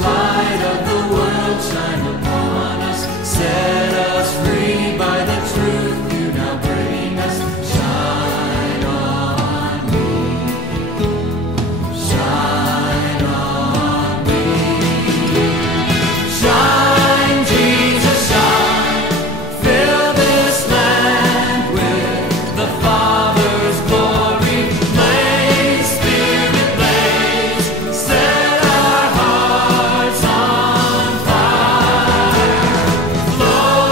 light of the world, shine upon us. Set us free by the truth you now bring us. Shine on me. Shine on me. Shine, Jesus, shine. Fill this land with the Father's glory. Blaze, Spirit, blaze. Set our hearts on fire. Flow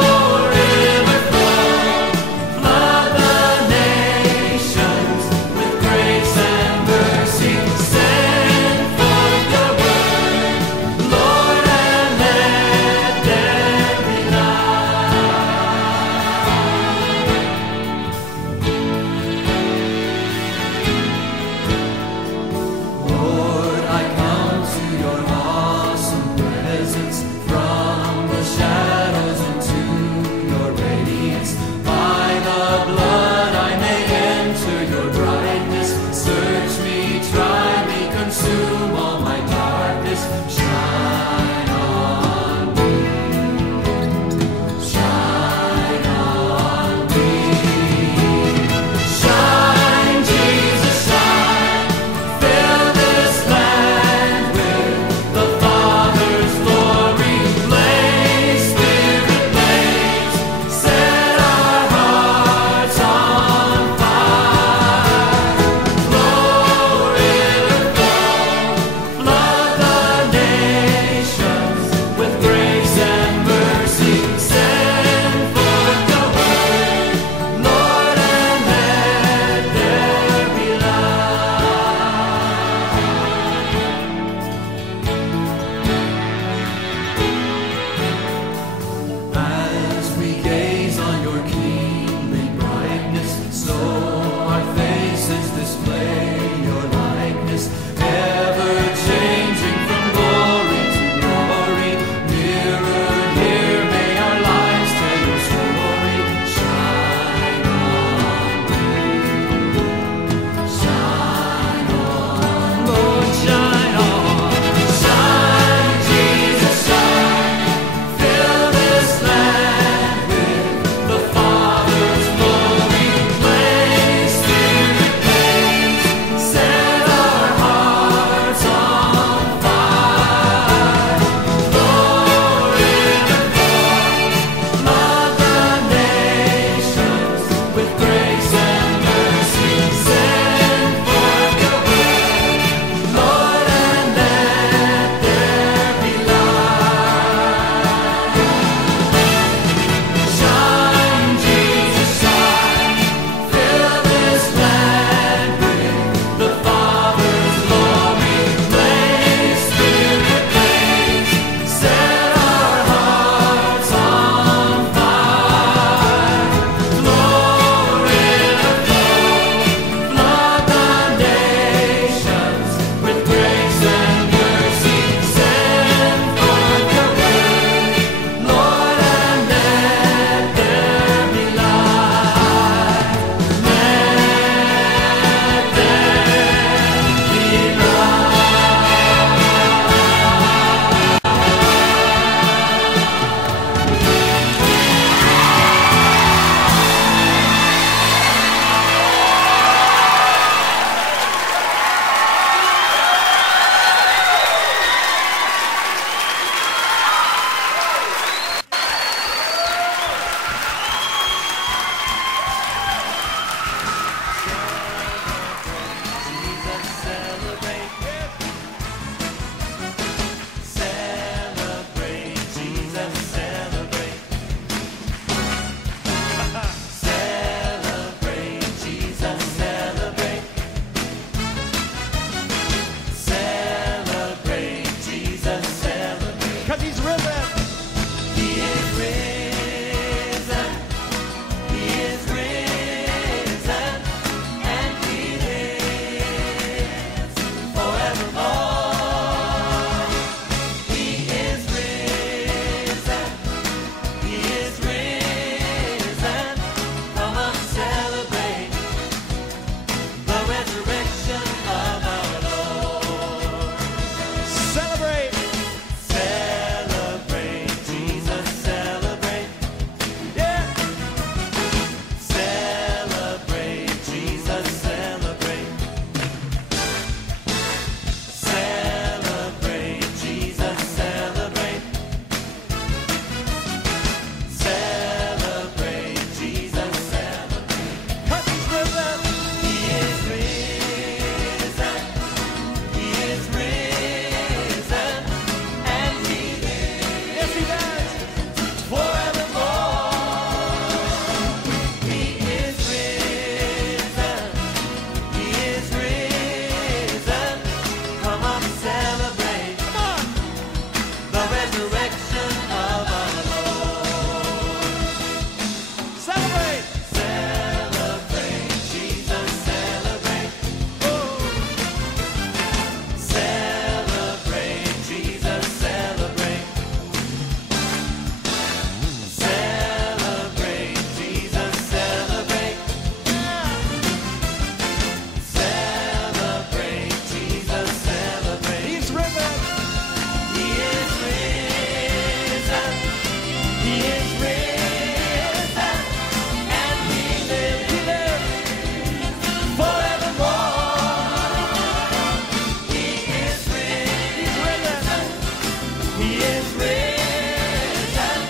He is risen.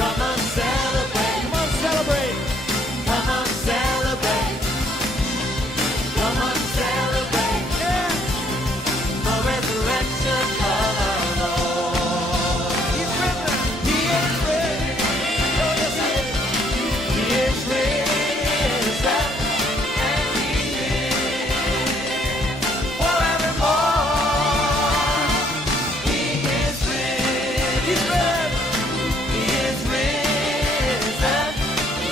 Come on, celebrate. Come on, celebrate. Come on, celebrate. Come on, celebrate. Yeah. The resurrection of our Lord. He's risen. He is risen. Oh, yes, he is. He is risen. And he lives forevermore. He is risen. He's risen. He is risen.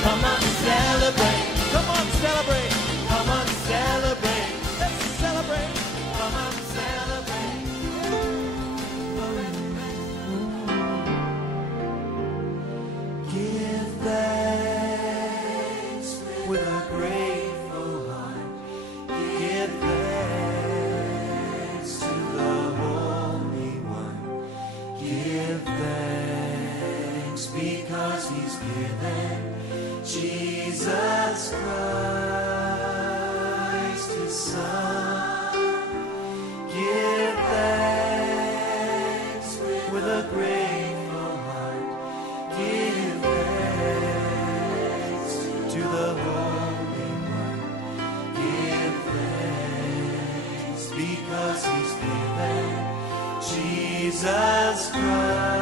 Come on, celebrate. Come on, celebrate. Come on, celebrate. Let's celebrate. Come on, celebrate. Give thanks with a grateful heart. Give thanks to the Holy One. Give thanks because He's given Jesus Christ, His Son. Give thanks with a grateful heart. Give thanks to the Holy One. Give thanks because He's given Jesus Christ.